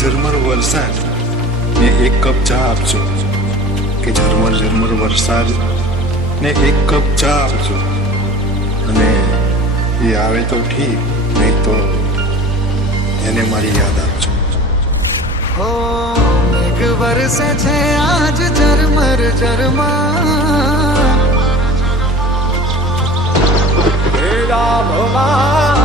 ઝરમર વરસાદ ને એક કપ ચા આપજો, કે ઝરમર ઝરમર વરસાદ ને એક કપ ચા આપજો, અને એ આવે તો ઠીક, નહીં તો એને મારી યાદ આપજો. હો મેઘ વરસે છે આજ ઝરમર ઝરમર, રામમાં